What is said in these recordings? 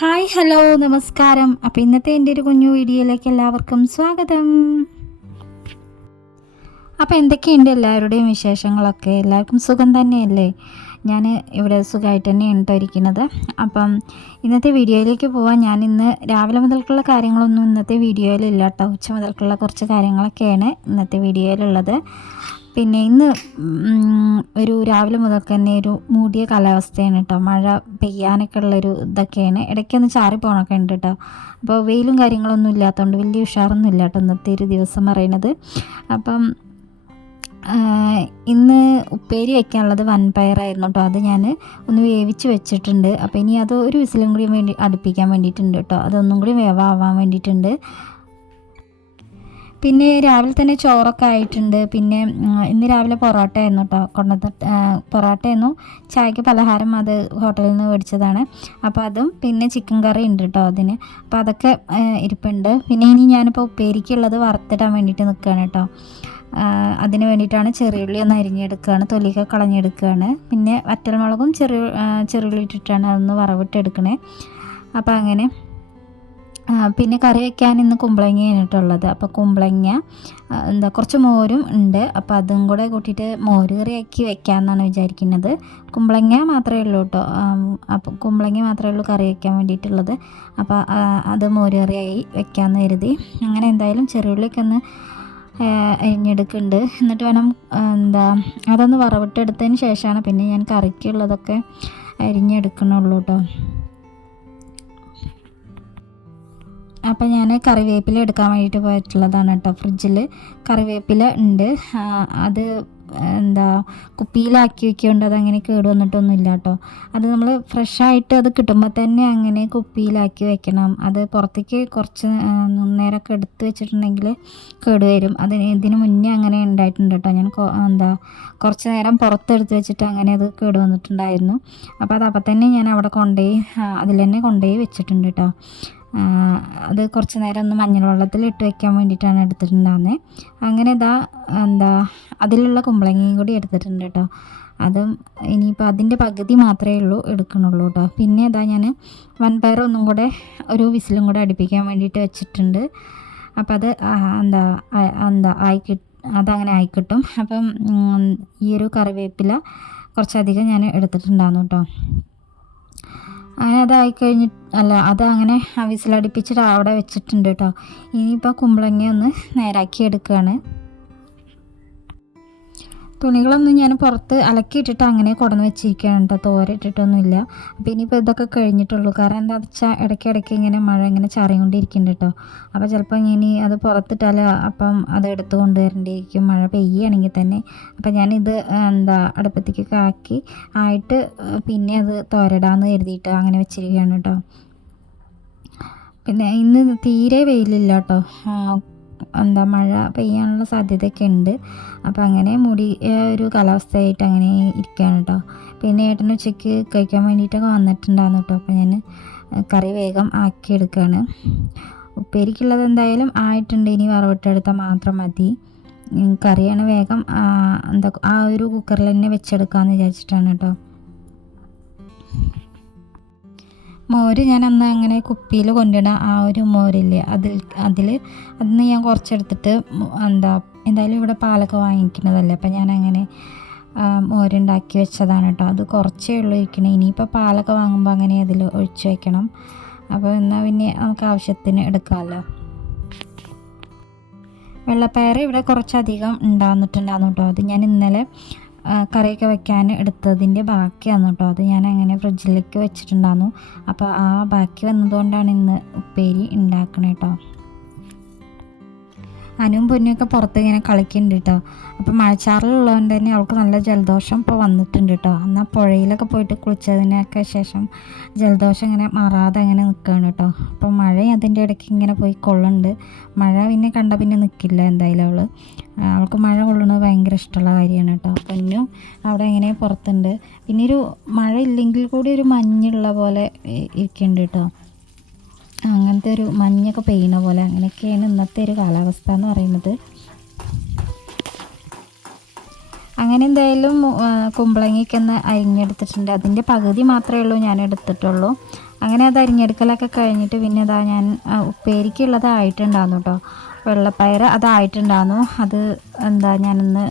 Hi hello നമസ്കാരം. അപ്പോൾ ഇന്നത്തെ എന്റെ ഒരു കുഞ്ഞു വീഡിയോയിലേക്ക് എല്ലാവർക്കും സ്വാഗതം. അപ്പോൾ എന്തൊക്കെയുണ്ട് എല്ലാവരുടെയും വിശേഷങ്ങളൊക്കെ? എല്ലാവർക്കും സുഖം തന്നെയല്ലേ? ഞാൻ ഇവിടെ സുഖമായിട്ട് തന്നെ ഉണ്ടോ ഇരിക്കുന്നത്. അപ്പം ഇന്നത്തെ വീഡിയോയിലേക്ക് പോവാൻ ഞാൻ ഇന്ന് രാവിലെ മുതൽക്കുള്ള കാര്യങ്ങളൊന്നും ഇന്നത്തെ വീഡിയോയിലില്ല കേട്ടോ ഉച്ച മുതൽക്കുള്ള കുറച്ച് കാര്യങ്ങളൊക്കെയാണ് ഇന്നത്തെ വീഡിയോയിലുള്ളത്. പിന്നെ ഇന്ന് ഒരു രാവിലെ മുതൽ തന്നെ ഒരു മൂടിയ കാലാവസ്ഥയാണ് കേട്ടോ മഴ പെയ്യാനൊക്കെ ഉള്ളൊരു ഇതൊക്കെയാണ്. ഇടയ്ക്കൊന്ന് ചാറി പോകണമൊക്കെ ഉണ്ട് കേട്ടോ അപ്പോൾ വെയിലും കാര്യങ്ങളൊന്നും ഇല്ലാത്തതുകൊണ്ട് വലിയ ഉഷാറൊന്നും ഇല്ല കേട്ടോ ഇന്നത്തെ ഒരു ദിവസം പറയണത് അപ്പം ഇന്ന് ഉപ്പേരി വയ്ക്കാനുള്ളത് വൻപയറായിരുന്നു കേട്ടോ അത് ഞാൻ ഒന്ന് വേവിച്ച് വെച്ചിട്ടുണ്ട്. അപ്പോൾ ഇനി അത് ഒരു വിസിലും കൂടി വേണ്ടി അടുപ്പിക്കാൻ വേണ്ടിയിട്ടുണ്ട് കേട്ടോ അതൊന്നും കൂടി വേവാവാൻ വേണ്ടിയിട്ടുണ്ട്. പിന്നെ രാവിലെ തന്നെ ചോറൊക്കെ ആയിട്ടുണ്ട്. പിന്നെ ഇന്ന് രാവിലെ പൊറോട്ട ആയിരുന്നു കേട്ടോ കൊണ്ടുവന്ന പൊറോട്ടയായിരുന്നു. ചായക്ക് പലഹാരം അത് ഹോട്ടലിൽ നിന്ന് മേടിച്ചതാണ്. അപ്പോൾ അതും പിന്നെ ചിക്കൻ കറി ഉണ്ട് കേട്ടോ അതിന്. അപ്പോൾ അതൊക്കെ ഇരിപ്പുണ്ട്. പിന്നെ ഇനി ഞാനിപ്പോൾ ഉപ്പേരിക്കുള്ളത് വറുത്തിടാൻ വേണ്ടിയിട്ട് നിൽക്കുകയാണ് കേട്ടോ അതിന് വേണ്ടിയിട്ടാണ് ചെറിയുള്ളി ഒന്ന് അരിഞ്ഞെടുക്കുകയാണ് തൊലിയൊക്കെ കളഞ്ഞെടുക്കുകയാണ് പിന്നെ വറ്റൽമുളകും ചെറിയ ചെറിയുള്ളി ഇട്ടിട്ടാണ് അതൊന്ന് വറവിട്ടെടുക്കണേ. അപ്പോൾ അങ്ങനെ പിന്നെ കറി വെക്കാൻ ഇന്ന് കുമ്പളങ്ങ ആയിട്ടുള്ളത് അപ്പോൾ കുമ്പളങ്ങ എന്താ കുറച്ച് മോരും ഉണ്ട്. അപ്പോൾ അതും കൂടെ കൂട്ടിയിട്ട് മോര് കറിയാക്കി വെക്കാമെന്നാണ് വിചാരിക്കുന്നത്. കുമ്പളങ്ങ മാത്രമേ ഉള്ളൂ കേട്ടോ. അപ്പോൾ കുമ്പളങ്ങ മാത്രമേ ഉള്ളൂ കറി വെക്കാൻ വേണ്ടിയിട്ടുള്ളത്. അപ്പോൾ അത് മോര് കറിയായി വെക്കാമെന്ന് കരുതി. അങ്ങനെ എന്തായാലും ചെറുള്ളിയൊക്കെ ഒന്ന് അരിഞ്ഞെടുക്കുന്നുണ്ട്. എന്നിട്ട് വേണം എന്താ അതൊന്ന് വറവിട്ടെടുത്തതിന് ശേഷമാണ് പിന്നെ ഞാൻ കറിക്കുള്ളതൊക്കെ അരിഞ്ഞെടുക്കണുള്ളൂ കേട്ടോ. അപ്പോൾ ഞാൻ കറിവേപ്പില എടുക്കാൻ വേണ്ടിയിട്ട് പോയിട്ടുള്ളതാണ് കേട്ടോ ഫ്രിഡ്ജിൽ കറിവേപ്പില ഉണ്ട്. അത് എന്താ കുപ്പിയിലാക്കി വെക്കുകൊണ്ട് അങ്ങനെ കേട് വന്നിട്ടൊന്നുമില്ല കേട്ടോ. അത് നമ്മൾ ഫ്രഷായിട്ട് അത് കിട്ടുമ്പോൾ തന്നെ അങ്ങനെ കുപ്പിയിലാക്കി വെക്കണം. അത് പുറത്തേക്ക് കുറച്ച് നേരമൊക്കെ എടുത്ത് വെച്ചിട്ടുണ്ടെങ്കിൽ കേട് വരും. അതിന് ഇതിന് മുന്നേ അങ്ങനെ ഉണ്ടായിട്ടുണ്ട് കേട്ടോ. ഞാൻ എന്താ കുറച്ച് നേരം പുറത്തെടുത്ത് വെച്ചിട്ട് അങ്ങനെ അത് കേട് വന്നിട്ടുണ്ടായിരുന്നു അപ്പോൾ അത് അപ്പം തന്നെ ഞാൻ അവിടെ കൊണ്ടുപോയി അതിൽ തന്നെ കൊണ്ടുപോയി വെച്ചിട്ടുണ്ട് കേട്ടോ. അത് കുറച്ച് നേരം ഒന്ന് മഞ്ഞൾ വെള്ളത്തിൽ ഇട്ട് വെക്കാൻ വേണ്ടിയിട്ടാണ് എടുത്തിട്ടുണ്ടാകുന്നത് അങ്ങനെ ഇതാ എന്താ അതിലുള്ള കുമ്പളങ്ങയും കൂടി എടുത്തിട്ടുണ്ട് കേട്ടോ. അതും ഇനിയിപ്പോൾ അതിന്റെ പകുതി മാത്രമേ ഉള്ളൂ എടുക്കണുള്ളൂ കേട്ടോ. പിന്നെ ഇതാ ഞാൻ വൻപയർ ഒന്നും കൂടെ ഒരു വിസിലും കൂടെ അടുപ്പിക്കാൻ വേണ്ടിയിട്ട് വെച്ചിട്ടുണ്ട്. അപ്പം അത് എന്താ എന്താ ആയി അതങ്ങനെ ആയിക്കിട്ടും അപ്പം ഈ ഒരു കറിവേപ്പില കുറച്ചധികം ഞാൻ എടുത്തിട്ടുണ്ടായിരുന്നു കേട്ടോ. അങ്ങനെ അതായി കഴിഞ്ഞ് അല്ല അത് അങ്ങനെ വിസിലടിപ്പിച്ചിട്ട് അവിടെ വെച്ചിട്ടുണ്ട് കേട്ടോ. ഇനിയിപ്പോൾ കുമ്പളങ്ങ ഒന്ന് നേരാക്കി എടുക്കുകയാണ് തുണികളൊന്നും ഞാൻ പുറത്ത് അലക്കിയിട്ടിട്ട് അങ്ങനെ കൊടന്ന് വെച്ചിരിക്കുകയാണ് കേട്ടോ തോരയിട്ടിട്ടൊന്നുമില്ല അപ്പോൾ ഇനിയിപ്പോൾ ഇതൊക്കെ കഴിഞ്ഞിട്ടുള്ളൂ. കാരണം എന്താ വെച്ചാൽ ഇടയ്ക്കിടയ്ക്ക് ഇങ്ങനെ മഴ ഇങ്ങനെ ചാറിക്കൊണ്ടിരിക്കുന്നുണ്ട് കേട്ടോ അപ്പോൾ ചിലപ്പോൾ ഇനി അത് പുറത്തിട്ടാൽ അപ്പം അത് എടുത്തു കൊണ്ടുവരേണ്ടിയിരിക്കും. മഴ പെയ്യുകയാണെങ്കിൽ തന്നെ. അപ്പോൾ ഞാനിത് എന്താ അടുപ്പത്തേക്കൊക്കെ ആക്കി ആയിട്ട് പിന്നെ അത് തോരടാന്ന് കരുതിയിട്ട് അങ്ങനെ വെച്ചിരിക്കുകയാണ് കേട്ടോ പിന്നെ ഇന്ന് തീരെ വെയിലില്ല കേട്ടോ എന്താ മഴ പെയ്യാനുള്ള സാധ്യതയൊക്കെ ഉണ്ട് അപ്പോൾ അങ്ങനെ മുടി ഒരു കാലാവസ്ഥയായിട്ട് അങ്ങനെ ഇരിക്കുകയാണ് കേട്ടോ പിന്നെ ഏട്ടൻ ഉച്ചയ്ക്ക് കഴിക്കാൻ വേണ്ടിയിട്ടൊക്കെ വന്നിട്ടുണ്ടായിരുന്നു കേട്ടോ അപ്പോൾ ഞാൻ കറി വേഗം ആക്കിയെടുക്കുകയാണ് ഉപ്പേരിക്കുള്ളത് എന്തായാലും ആയിട്ടുണ്ട്. ഇനി വറവിട്ടെടുത്താൽ മാത്രം മതി. കറിയാണ് വേഗം എന്താ ആ ഒരു കുക്കറിൽ തന്നെ വെച്ചെടുക്കാമെന്ന് വിചാരിച്ചിട്ടാണ് കേട്ടോ മോര് ഞാൻ അന്ന് അങ്ങനെ കുപ്പിയിൽ കൊണ്ടിടുന്ന ആ ഒരു മോരില്ലേ അതിൽ അതിൽ അതിന് ഞാൻ കുറച്ചെടുത്തിട്ട് എന്താ എന്തായാലും ഇവിടെ പാലൊക്കെ വാങ്ങിക്കുന്നതല്ലേ അപ്പം ഞാൻ അങ്ങനെ മോരുണ്ടാക്കി വെച്ചതാണ് കേട്ടോ അത് കുറച്ചേ ഉള്ളൂ ഇരിക്കണേ. ഇനിയിപ്പോൾ പാലൊക്കെ വാങ്ങുമ്പോൾ അങ്ങനെ അതിൽ ഒഴിച്ചു വയ്ക്കണം അപ്പോൾ എന്നാൽ പിന്നെ നമുക്ക് ആവശ്യത്തിന് എടുക്കാമല്ലോ. വെള്ളപ്പയർ ഇവിടെ കുറച്ചധികം ഉണ്ടാകുന്നിട്ടുണ്ടായിരുന്നു കേട്ടോ അത് ഞാൻ ഇന്നലെ കറിയൊക്കെ വെക്കാൻ എടുത്തതിന്റെ ബാക്കിയാണ് കേട്ടോ. അത് ഞാൻ അങ്ങനെ ഫ്രിഡ്ജിലേക്ക് വെച്ചിട്ടുണ്ടായിരുന്നു അപ്പോൾ ആ ബാക്കി വന്നതുകൊണ്ടാണ് ഇന്ന് ഉപ്പേരി ഉണ്ടാക്കണേ കേട്ടോ. അനുവും ഒക്കെ പുറത്ത് ഇങ്ങനെ കളിക്കുന്നുണ്ട് കേട്ടോ അപ്പോൾ മഴച്ചാറിലുള്ളതുകൊണ്ട് തന്നെ അവൾക്ക് നല്ല ജലദോഷം ഇപ്പോൾ വന്നിട്ടുണ്ട് കേട്ടോ എന്നാൽ പുഴയിലൊക്കെ പോയിട്ട് കുളിച്ചതിനൊക്കെ ശേഷം ജലദോഷം ഇങ്ങനെ മാറാതെ അങ്ങനെ നിൽക്കുകയാണ് കേട്ടോ അപ്പോൾ മഴ അതിന്റെ ഇടയ്ക്ക് ഇങ്ങനെ പോയി കൊള്ളുന്നുണ്ട്. മഴ പിന്നെ കണ്ട പിന്നെ നിൽക്കില്ല എന്തായാലും അവൾ അവൾക്ക് മഴ കൊള്ളുന്നത് ഭയങ്കര ഇഷ്ടമുള്ള കാര്യമാണ് കേട്ടോ പൊന്നും അവിടെ എങ്ങനെ പുറത്തുണ്ട്. പിന്നെ ഒരു മഴ ഇല്ലെങ്കിൽ കൂടി ഒരു മഞ്ഞുള്ള പോലെ ഇരിക്കുന്നുണ്ട് കേട്ടോ അങ്ങനത്തെ ഒരു മഞ്ഞൊക്കെ പെയ്യുന്ന പോലെ അങ്ങനെയൊക്കെയാണ് ഇന്നത്തെ ഒരു കാലാവസ്ഥ എന്ന് പറയുന്നത്. അങ്ങനെ എന്തായാലും ആ, കുമ്പളങ്ങിയൊക്കെ ഒന്ന് അരിഞ്ഞെടുത്തിട്ടുണ്ട്. അതിന്റെ പകുതി മാത്രമേ ഉള്ളൂ ഞാൻ എടുത്തിട്ടുള്ളൂ. അങ്ങനെ അത് അരിഞ്ഞെടുക്കലൊക്കെ കഴിഞ്ഞിട്ട് പിന്നെ ഇതാ ഞാൻ ഉപ്പേരിക്കുള്ളത് ആയിട്ടുണ്ടായിരുന്നു കേട്ടോ വെള്ളപ്പയർ അതായിട്ടുണ്ടായിരുന്നു അത് എന്താ ഞാനൊന്ന്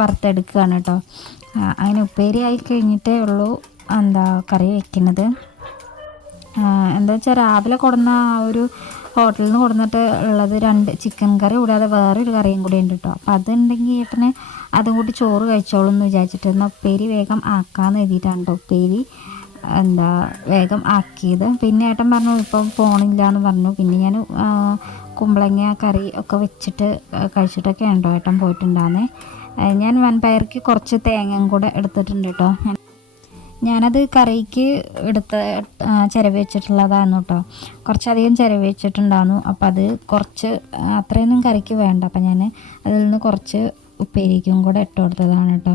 വറുത്തെടുക്കുകയാണ് കേട്ടോ അങ്ങനെ ഉപ്പേരി ആയി കഴിഞ്ഞിട്ടേ ഉള്ളൂ എന്താ കറി വെക്കുന്നത്. എന്താ വെച്ചാൽ രാവിലെ കൊടുന്ന ആ ഒരു ഹോട്ടലിൽ നിന്ന് കൊടുന്നിട്ട് ഉള്ളത് രണ്ട് ചിക്കൻ കറി കൂടാതെ വേറൊരു കറിയും കൂടി ഉണ്ട് കേട്ടോ അപ്പോൾ അതുണ്ടെങ്കിൽ ഏട്ടന് അതും കൂടി ചോറ് കഴിച്ചോളൂ എന്ന് വിചാരിച്ചിട്ട് എന്നാൽ ഉപ്പേരി വേഗം ആക്കാമെന്ന് എഴുതിയിട്ടാണ് കേട്ടോ ഉപ്പേരി എന്താ വേഗം ആക്കിയത്. പിന്നെ ഏട്ടൻ പറഞ്ഞു ഇപ്പം പോണില്ല എന്ന് പറഞ്ഞു. പിന്നെ ഞാൻ കുമ്പളങ്ങ കറി ഒക്കെ വെച്ചിട്ട് കഴിച്ചിട്ടൊക്കെ ഉണ്ടോ ഏട്ടൻ പോയിട്ടുണ്ടാകുന്നേ ഞാൻ വൻപയർക്ക് കുറച്ച് തേങ്ങയും കൂടെ എടുത്തിട്ടുണ്ട് കേട്ടോ ഞാനത് കറിക്ക് എടുത്ത് ചിരവ് വെച്ചിട്ടുള്ളതാണ് കേട്ടോ കുറച്ചധികം ചിരവ് വെച്ചിട്ടുണ്ടായിരുന്നു അപ്പം അത് കുറച്ച് അത്രയൊന്നും കറിക്ക് വേണ്ട. അപ്പം ഞാൻ അതിൽ നിന്ന് കുറച്ച് ഉപ്പേരിക്കും കൂടെ ഇട്ട് കൊടുത്തതാണ് കേട്ടോ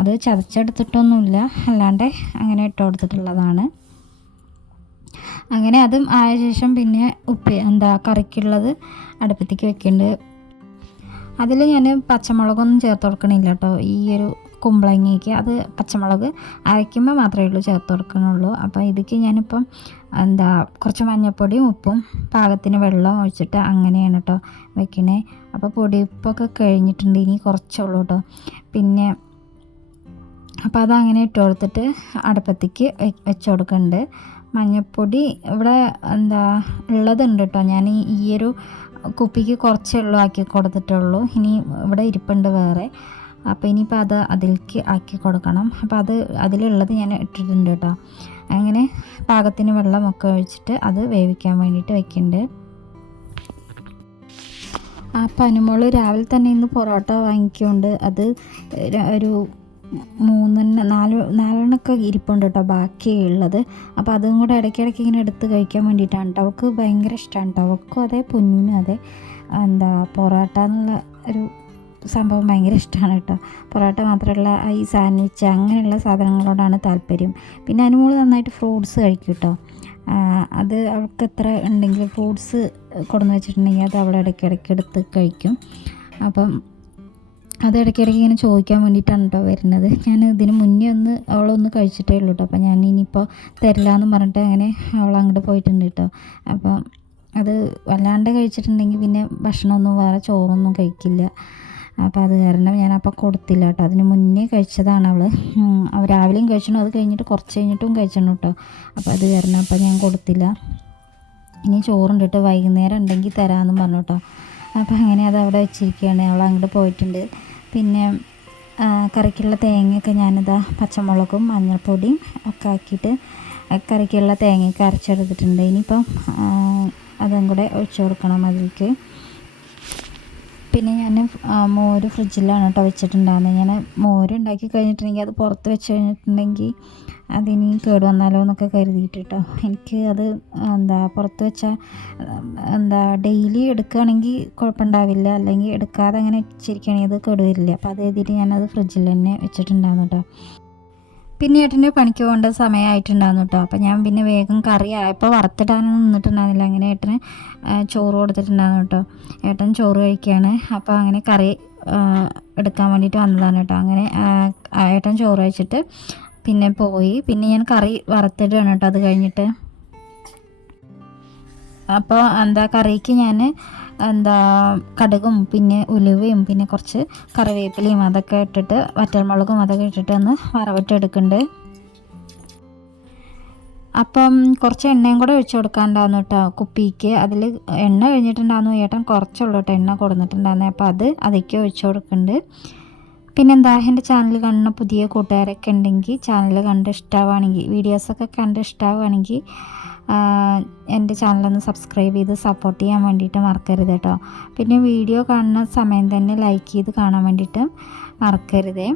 അത് ചതച്ചെടുത്തിട്ടൊന്നുമില്ല. അല്ലാണ്ട് അങ്ങനെ ഇട്ട് കൊടുത്തിട്ടുള്ളതാണ്. അങ്ങനെ അതും ആയ ശേഷം പിന്നെ ഉപ്പ് എന്താ കറിക്കുള്ളത് അടുപ്പത്തേക്ക് വെക്കുന്നുണ്ട് അതിൽ ഞാൻ പച്ചമുളകൊന്നും ചേർത്ത് കൊടുക്കണില്ല കേട്ടോ ഈ ഒരു കുമ്പളങ്ങയ്ക്ക് അത് പച്ചമുളക് അരയ്ക്കുമ്പോൾ മാത്രമേ ഉള്ളൂ ചേർത്ത് കൊടുക്കണുള്ളൂ. അപ്പോൾ ഇതിക്ക് ഞാനിപ്പം എന്താ കുറച്ച് മഞ്ഞൾപ്പൊടിയും ഉപ്പും പാകത്തിന് വെള്ളം ഒഴിച്ചിട്ട് അങ്ങനെയാണ് കേട്ടോ വെക്കണേ. അപ്പോൾ പൊടിപ്പൊക്കെ കഴിഞ്ഞിട്ടുണ്ട് ഇനി കുറച്ചുള്ളൂ കേട്ടോ പിന്നെ അപ്പോൾ അതങ്ങനെ ഇട്ട് കൊടുത്തിട്ട് അടുപ്പത്തേക്ക് വെച്ച് കൊടുക്കുന്നുണ്ട് മഞ്ഞൾപ്പൊടി ഇവിടെ എന്താ ഉള്ളതുണ്ട് കേട്ടോ ഞാൻ ഈ ഒരു കുപ്പിക്ക് കുറച്ചേ ഉള്ളൂ ആക്കി കൊടുത്തിട്ടുള്ളൂ. ഇനി ഇവിടെ ഇരിപ്പുണ്ട് വേറെ. അപ്പോൾ ഇനിയിപ്പോൾ അത് അതിലേക്ക് ആക്കി കൊടുക്കണം. അപ്പോൾ അത് അതിലുള്ളത് ഞാൻ ഇട്ടിട്ടുണ്ട് കേട്ടോ. അങ്ങനെ പാകത്തിന് വെള്ളമൊക്കെ ഒഴിച്ചിട്ട് അത് വേവിക്കാൻ വേണ്ടിയിട്ട് വെക്കുന്നുണ്ട് ആ പനുമോൾ രാവിലെ തന്നെ ഇന്ന് പൊറോട്ട വാങ്ങിക്കൊണ്ട് അത് ഒരു മൂന്നെണ്ണ നാല് നാലെണ്ണൊക്കെ ഇരിപ്പുണ്ട് കേട്ടോ ബാക്കിയുള്ളത്. അപ്പോൾ അതും കൂടെ ഇടയ്ക്കിടയ്ക്ക് ഇങ്ങനെ എടുത്ത് കഴിക്കാൻ വേണ്ടിയിട്ടാണ് കേട്ടോ അവൾക്ക് ഭയങ്കര ഇഷ്ടമാണ് കേട്ടോ അവൾക്കും അതെ പൊന്നിനും അതെ എന്താ പൊറോട്ട എന്നുള്ള ഒരു സംഭവം ഭയങ്കര ഇഷ്ടമാണ് കേട്ടോ. പൊറോട്ട മാത്രമല്ല ഈ സാൻഡ്വിച്ച് അങ്ങനെയുള്ള സാധനങ്ങളോടാണ് താല്പര്യം. പിന്നെ അനുമോൾ നന്നായിട്ട് ഫ്രൂട്ട്സ് കഴിക്കും കേട്ടോ. അത് അവൾക്ക് എത്ര ഉണ്ടെങ്കിൽ ഫ്രൂട്ട്സ് കൊടുന്ന് വെച്ചിട്ടുണ്ടെങ്കിൽ അത് അവൾ ഇടയ്ക്കിടയ്ക്ക് എടുത്ത് കഴിക്കും. അപ്പം അത് ഇടയ്ക്കിടയ്ക്ക് ഇങ്ങനെ ചോദിക്കാൻ വേണ്ടിയിട്ടാണ് കേട്ടോ വരുന്നത്. ഞാൻ ഇതിന് മുന്നേ ഒന്ന് അവളൊന്ന് കഴിച്ചിട്ടേ ഉള്ളൂ കേട്ടോ. അപ്പോൾ ഞാൻ ഇനിയിപ്പോൾ തരില്ല എന്ന് പറഞ്ഞിട്ട് അങ്ങനെ അവൾ അങ്ങോട്ട് പോയിട്ടുണ്ട് കേട്ടോ. അപ്പോൾ അത് വല്ലാണ്ട് കഴിച്ചിട്ടുണ്ടെങ്കിൽ പിന്നെ ഭക്ഷണമൊന്നും വേറെ ചോറൊന്നും കഴിക്കില്ല. അപ്പോൾ അത് കാരണം ഞാൻ അപ്പോൾ കൊടുത്തില്ല കേട്ടോ. അതിന് മുന്നേ കഴിച്ചതാണ് അവൾ രാവിലെയും കഴിച്ചണം. അത് കഴിഞ്ഞിട്ട് കുറച്ച് കഴിഞ്ഞിട്ടും കഴിച്ചണം കേട്ടോ. അപ്പോൾ അത് കാരണം അപ്പോൾ ഞാൻ കൊടുത്തില്ല. ഇനി ചോറുണ്ടിട്ട് വൈകുന്നേരം ഉണ്ടെങ്കിൽ തരാമെന്നും പറഞ്ഞു കേട്ടോ. അപ്പോൾ അങ്ങനെ അത് അവിടെ വെച്ചിരിക്കുകയാണ്. അവൾ അങ്ങോട്ട് പോയിട്ടുണ്ട്. പിന്നെ കറിക്കുള്ള തേങ്ങയൊക്കെ ഞാനിതാ പച്ചമുളകും മഞ്ഞൾപ്പൊടിയും ഒക്കെ ആക്കിയിട്ട് കറിക്കുള്ള തേങ്ങയൊക്കെ അരച്ചെടുത്തിട്ടുണ്ട്. ഇനിയിപ്പം അതും കൂടെ ഒഴിച്ചു കൊടുക്കണം അതിലേക്ക് പിന്നെ ഞാൻ മോര് ഫ്രിഡ്ജിലാണ് കേട്ടോ വെച്ചിട്ടുണ്ടായിരുന്നത്. ഞാൻ മോര് ഉണ്ടാക്കി കഴിഞ്ഞിട്ടുണ്ടെങ്കിൽ അത് പുറത്ത് വെച്ച് കഴിഞ്ഞിട്ടുണ്ടെങ്കിൽ അതിനി കേട് വന്നാലോ എന്നൊക്കെ കരുതിയിട്ട് കേട്ടോ. എനിക്ക് അത് എന്താ പുറത്ത് വെച്ചാൽ എന്താ ഡെയിലി എടുക്കുകയാണെങ്കിൽ കുഴപ്പമുണ്ടാവില്ല. അല്ലെങ്കിൽ എടുക്കാതെ അങ്ങനെ വെച്ചിരിക്കുകയാണെങ്കിൽ അത് കേടുവരില്ല അപ്പോൾ അത് എഴുതിയിട്ട് ഞാനത് ഫ്രിഡ്ജിൽ തന്നെ വെച്ചിട്ടുണ്ടായിരുന്നു കേട്ടോ. പിന്നെ ഏട്ടന്റെ പണിക്ക് പോകേണ്ട സമയമായിട്ടുണ്ടായിരുന്നു കേട്ടോ. അപ്പോൾ ഞാൻ പിന്നെ വേഗം കറി ആയപ്പോൾ വറുത്തിടാനൊന്നും നിന്നിട്ടുണ്ടായിരുന്നില്ല. അങ്ങനെ ഏട്ടന് ചോറ് കൊടുത്തിട്ടുണ്ടായിരുന്നു കേട്ടോ. ഏട്ടൻ ചോറ് കഴിക്കുകയാണ് അപ്പോൾ അങ്ങനെ കറി എടുക്കാൻ വേണ്ടിയിട്ട് വന്നതാണ് കേട്ടോ. അങ്ങനെ ഏട്ടൻ ചോറ് കഴിച്ചിട്ട് പിന്നെ പോയി. പിന്നെ ഞാൻ കറി വറുത്തിടുകയാണ് കേട്ടോ. അത് കഴിഞ്ഞിട്ട്. അപ്പോൾ എന്താ കറിക്ക് ഞാൻ എന്താ കടുകും പിന്നെ ഉലുവയും പിന്നെ കുറച്ച് കറിവേപ്പിലയും അതൊക്കെ ഇട്ടിട്ട് വറ്റൽമുളകും അതൊക്കെ ഇട്ടിട്ട് ഒന്ന് വറവിട്ടെടുക്കുന്നുണ്ട് അപ്പം കുറച്ച് എണ്ണയും കൂടെ ഒഴിച്ചു കൊടുക്കാണ്ടായിരുന്നു കേട്ടോ കുപ്പിക്ക്. അതിൽ എണ്ണ കഴിഞ്ഞിട്ടുണ്ടായിരുന്നു ഏട്ടൻ കുറച്ചുള്ളൂ കേട്ടോ എണ്ണ കൊടുത്തിട്ടുണ്ടായിരുന്നു അപ്പോൾ അത് അതിലേക്ക് ഒഴിച്ചു കൊടുക്കുന്നുണ്ട് പിന്നെന്താ എന്റെ ചാനൽ കാണുന്ന പുതിയ കൂട്ടുകാരൊക്കെ ഉണ്ടെങ്കിൽ ചാനൽ കണ്ട് ഇഷ്ടമാവുകയാണെങ്കിൽ വീഡിയോസൊക്കെ കണ്ട് ഇഷ്ടമാവുകയാണെങ്കിൽ എന്റെ ചാനലൊന്ന് സബ്സ്ക്രൈബ് ചെയ്ത് സപ്പോർട്ട് ചെയ്യാൻ വേണ്ടിയിട്ട് മറക്കരുത് കേട്ടോ. പിന്നെ വീഡിയോ കാണുന്ന സമയം തന്നെ ലൈക്ക് ചെയ്ത് കാണാൻ വേണ്ടിയിട്ട് മറക്കരുതേ.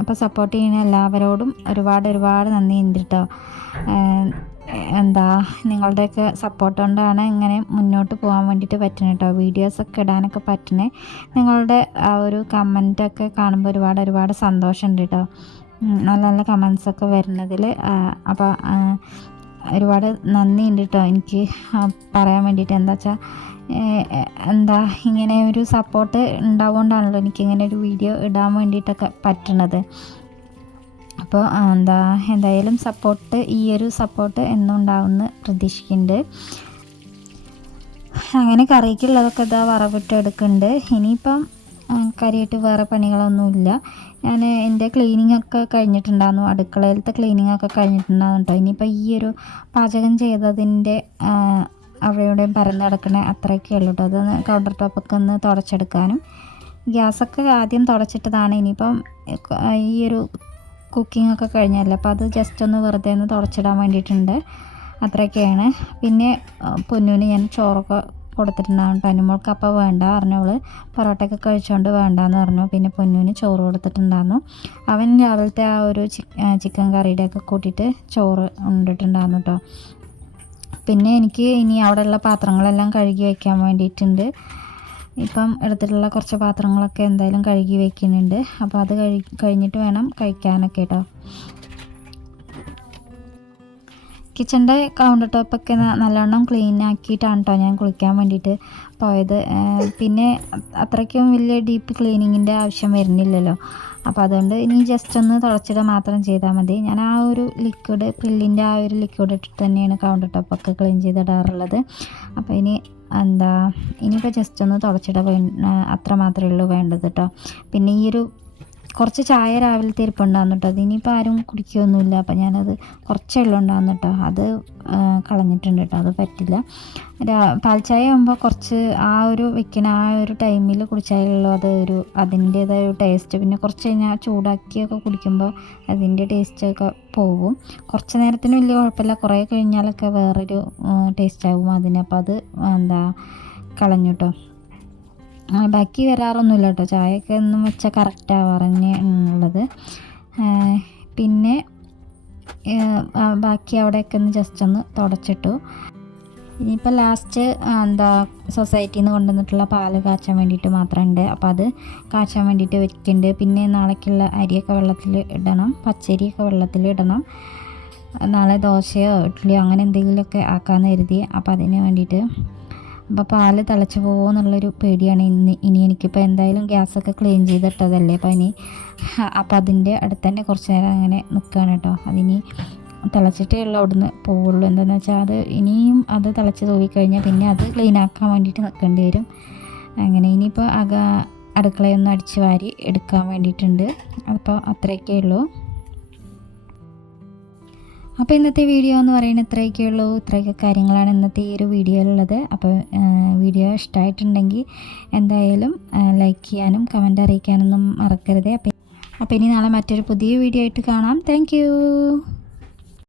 അപ്പോൾ സപ്പോർട്ട് ചെയ്യുന്ന എല്ലാവരോടും ഒരുപാട് ഒരുപാട് നന്ദി ഉണ്ട് കേട്ടോ എന്താ നിങ്ങളുടെയൊക്കെ സപ്പോർട്ട് കൊണ്ടാണ് ഇങ്ങനെ മുന്നോട്ട് പോകാൻ വേണ്ടിയിട്ട് പറ്റണേ കേട്ടോ. വീഡിയോസൊക്കെ ഇടാനൊക്കെ പറ്റണേ നിങ്ങളുടെ ആ ഒരു കമന്റൊക്കെ കാണുമ്പോൾ ഒരുപാട് ഒരുപാട് സന്തോഷമുണ്ട് കേട്ടോ. നല്ല നല്ല കമൻസൊക്കെ വരുന്നതിൽ അപ്പോൾ ഒരുപാട് നന്ദിയുണ്ട് കേട്ടോ എനിക്ക് പറയാൻ വേണ്ടിയിട്ട്. എന്താ വെച്ചാൽ എന്താ ഇങ്ങനെ ഒരു സപ്പോർട്ട് ഉണ്ടാവുകൊണ്ടാണല്ലോ എനിക്കിങ്ങനെ ഒരു വീഡിയോ ഇടാൻ വേണ്ടിയിട്ടൊക്കെ പറ്റണത്. അപ്പോൾ എന്താ എന്തായാലും സപ്പോർട്ട് ഈ ഒരു സപ്പോർട്ട് എന്നും ഉണ്ടാവുമെന്ന് പ്രതീക്ഷിക്കുന്നുണ്ട്. അങ്ങനെ കറിക്കുള്ളതൊക്കെ ഇതാ വറവിട്ട് എടുക്കുന്നുണ്ട്. ഇനിയിപ്പം കാര്യമായിട്ട് വേറെ പണികളൊന്നുമില്ല. ഞാൻ എന്റെ ക്ലീനിങ് ഒക്കെ കഴിഞ്ഞിട്ടുണ്ടായിരുന്നു. അടുക്കളയിലത്തെ ക്ലീനിങ് ഒക്കെ കഴിഞ്ഞിട്ടുണ്ടായിരുന്നു കേട്ടോ. ഇനിയിപ്പോൾ ഈ ഒരു പാചകം ചെയ്തതിന്റെ അവിടെയും പരന്ന് കിടക്കണ അത്രയൊക്കെ ഉള്ളൂ കേട്ടോ. അത് കൗണ്ടർ ടോപ്പൊക്കെ ഒന്ന് തുടച്ചെടുക്കാനും. ഗ്യാസൊക്കെ ആദ്യം തുടച്ചിട്ടതാണ്. ഇനിയിപ്പം ഈ ഒരു കുക്കിംഗ് ഒക്കെ കഴിഞ്ഞല്ലേ അപ്പോൾ അത് ജസ്റ്റ് ഒന്ന് വെറുതെ ഒന്ന് തുടച്ചിടാൻ വേണ്ടിയിട്ടുണ്ട്. അത്രയൊക്കെയാണ്. പിന്നെ പൊന്നുവിന് ഞാൻ ചോറൊക്കെ കൊടുത്തിട്ടുണ്ടാവും കേട്ടോ അപ്പോൾ വേണ്ട പറഞ്ഞവൾ പൊറോട്ടയൊക്കെ കഴിച്ചുകൊണ്ട് വേണ്ടാന്ന് പറഞ്ഞു. പിന്നെ പൊന്നുവിന് ചോറ് കൊടുത്തിട്ടുണ്ടായിരുന്നു. അവൻ രാവിലത്തെ ആ ഒരു ചിക്കൻ കറിയുടെ ഒക്കെ കൂട്ടിയിട്ട് ചോറ് ഉണ്ടിട്ടുണ്ടായിരുന്നു കേട്ടോ പിന്നെ എനിക്ക് ഇനി അവിടെയുള്ള പാത്രങ്ങളെല്ലാം കഴുകി വയ്ക്കാൻ വേണ്ടിയിട്ടുണ്ട്. ഇപ്പം എടുത്തിട്ടുള്ള കുറച്ച് പാത്രങ്ങളൊക്കെ എന്തായാലും കഴുകി വയ്ക്കുന്നുണ്ട് അപ്പോൾ അത് കഴി കഴിഞ്ഞിട്ട് വേണം കഴിക്കാനൊക്കെ കേട്ടോ കിച്ചന്റെ കൗണ്ടർ ടോപ്പൊക്കെ നല്ലോണം ക്ലീൻ ആക്കിയിട്ടാണ് കേട്ടോ ഞാൻ കുളിക്കാൻ വേണ്ടിയിട്ട് പോയത്. പിന്നെ അത്രയ്ക്കും വലിയ ഡീപ്പ് ക്ലീനിങ്ങിന്റെ ആവശ്യം വരുന്നില്ലല്ലോ. അപ്പോൾ അതുകൊണ്ട് ഇനി ജസ്റ്റ് ഒന്ന് തുളച്ചിടുക മാത്രം ചെയ്താൽ മതി. ഞാൻ ആ ഒരു ലിക്വിഡ് പ്രില്ലിന്റെ ആ ഒരു ലിക്വിഡ് ഇട്ടിട്ട് തന്നെയാണ് കൗണ്ടർ ടോപ്പൊക്കെ ക്ലീൻ ചെയ്തിടാറുള്ളത്. അപ്പോൾ ഇനി എന്താ ഇനിയിപ്പോൾ ജസ്റ്റ് ഒന്ന് തുടച്ചിട അത്ര മാത്രമേ ഉള്ളൂ വേണ്ടത് കേട്ടോ പിന്നെ ഈ ഒരു കുറച്ച് ചായ രാവിലത്തെ ഇരിപ്പുണ്ടായിരുന്നു കേട്ടോ അതിനിപ്പോൾ ആരും കുടിക്കുകയൊന്നുമില്ല അപ്പോൾ ഞാനത് കുറച്ചേ ഉള്ളൂ ഉണ്ടായിരുന്നു കേട്ടോ അത് കളഞ്ഞിട്ടുണ്ട് കേട്ടോ അത് പറ്റില്ല. പാൽ പാൽച്ചായ ആകുമ്പോൾ കുറച്ച് ആ ഒരു വെക്കണ ആ ഒരു ടൈമിൽ കുടിച്ചാലുള്ളൂ അത് ഒരു അതിന്റേതായ ടേസ്റ്റ്. പിന്നെ കുറച്ച് കഴിഞ്ഞാൽ ചൂടാക്കിയൊക്കെ കുടിക്കുമ്പോൾ അതിന്റെ ടേസ്റ്റൊക്കെ പോകും കുറച്ച് നേരത്തിന് വലിയ കുഴപ്പമില്ല. കുറേ കഴിഞ്ഞാലൊക്കെ വേറൊരു ടേസ്റ്റ് ആകും അതിന്. അപ്പോൾ അത് എന്താ കളഞ്ഞു കേട്ടോ ബാക്കി വരാറൊന്നുമില്ല കേട്ടോ. ചായയൊക്കെ ഒന്നും വെച്ചാൽ കറക്റ്റ് ആവാറന്നെ ഉള്ളത്. പിന്നെ ബാക്കി അവിടെയൊക്കെ ഒന്ന് ജസ്റ്റ് ഒന്ന് തുടച്ചിട്ടു. ഇനിയിപ്പോൾ ലാസ്റ്റ് എന്താ സൊസൈറ്റിയിൽ നിന്ന് കൊണ്ടുവന്നിട്ടുള്ള പാൽ കാച്ചാൻ വേണ്ടിയിട്ട് മാത്രമുണ്ട് അപ്പോൾ അത് കാച്ചാൻ വേണ്ടിയിട്ട് വെക്കുന്നുണ്ട് പിന്നെ നാളേക്കുള്ള അരിയൊക്കെ വെള്ളത്തിൽ ഇടണം. പച്ചരിയൊക്കെ വെള്ളത്തിൽ ഇടണം. നാളെ ദോശയോ ഇഡ്ഡലിയോ അങ്ങനെ എന്തെങ്കിലുമൊക്കെ ആക്കാമെന്ന് കരുതി. അപ്പോൾ അതിന് വേണ്ടിയിട്ട് അപ്പോൾ പാൽ തിളച്ച് പോകുമോ എന്നുള്ളൊരു പേടിയാണ് ഇന്ന്. ഇനി എനിക്കിപ്പോൾ എന്തായാലും ഗ്യാസൊക്കെ ക്ലീൻ ചെയ്തിട്ടതല്ലേ അപ്പോൾ ഇനി അപ്പോൾ അതിന്റെ അടുത്ത് തന്നെ കുറച്ച് നേരം അങ്ങനെ നിൽക്കുകയാണ് കേട്ടോ. അതിനി തിളച്ചിട്ടേ ഉള്ളൂ അവിടുന്ന് പോവുള്ളൂ. എന്താണെന്ന് വെച്ചാൽ അത് ഇനിയും അത് തിളച്ച് തൂവിക്കഴിഞ്ഞാൽ പിന്നെ അത് ക്ലീൻ ആക്കാൻ വേണ്ടിയിട്ട് നിൽക്കേണ്ടി വരും. അങ്ങനെ ഇനിയിപ്പോൾ അക അടുക്കളയൊന്നും അടിച്ച് വാരി എടുക്കാൻ വേണ്ടിയിട്ടുണ്ട്. അപ്പോൾ അത്രയൊക്കെ ഉള്ളൂ. അപ്പോൾ ഇന്നത്തെ വീഡിയോ എന്ന് പറയുന്നത് ഇത്രയൊക്കെ ഉള്ളൂ. ഇത്രയൊക്കെ കാര്യങ്ങളാണ് ഇന്നത്തെ ഈ ഒരു വീഡിയോയിലുള്ളത് അപ്പോൾ വീഡിയോ ഇഷ്ടമായിട്ടുണ്ടെങ്കിൽ എന്തായാലും ലൈക്ക് ചെയ്യാനും കമന്റ് അറിയിക്കാനൊന്നും മറക്കരുത്. അപ്പോൾ അപ്പോൾ ഇനി നാളെ മറ്റൊരു പുതിയ വീഡിയോ ആയിട്ട് കാണാം. താങ്ക്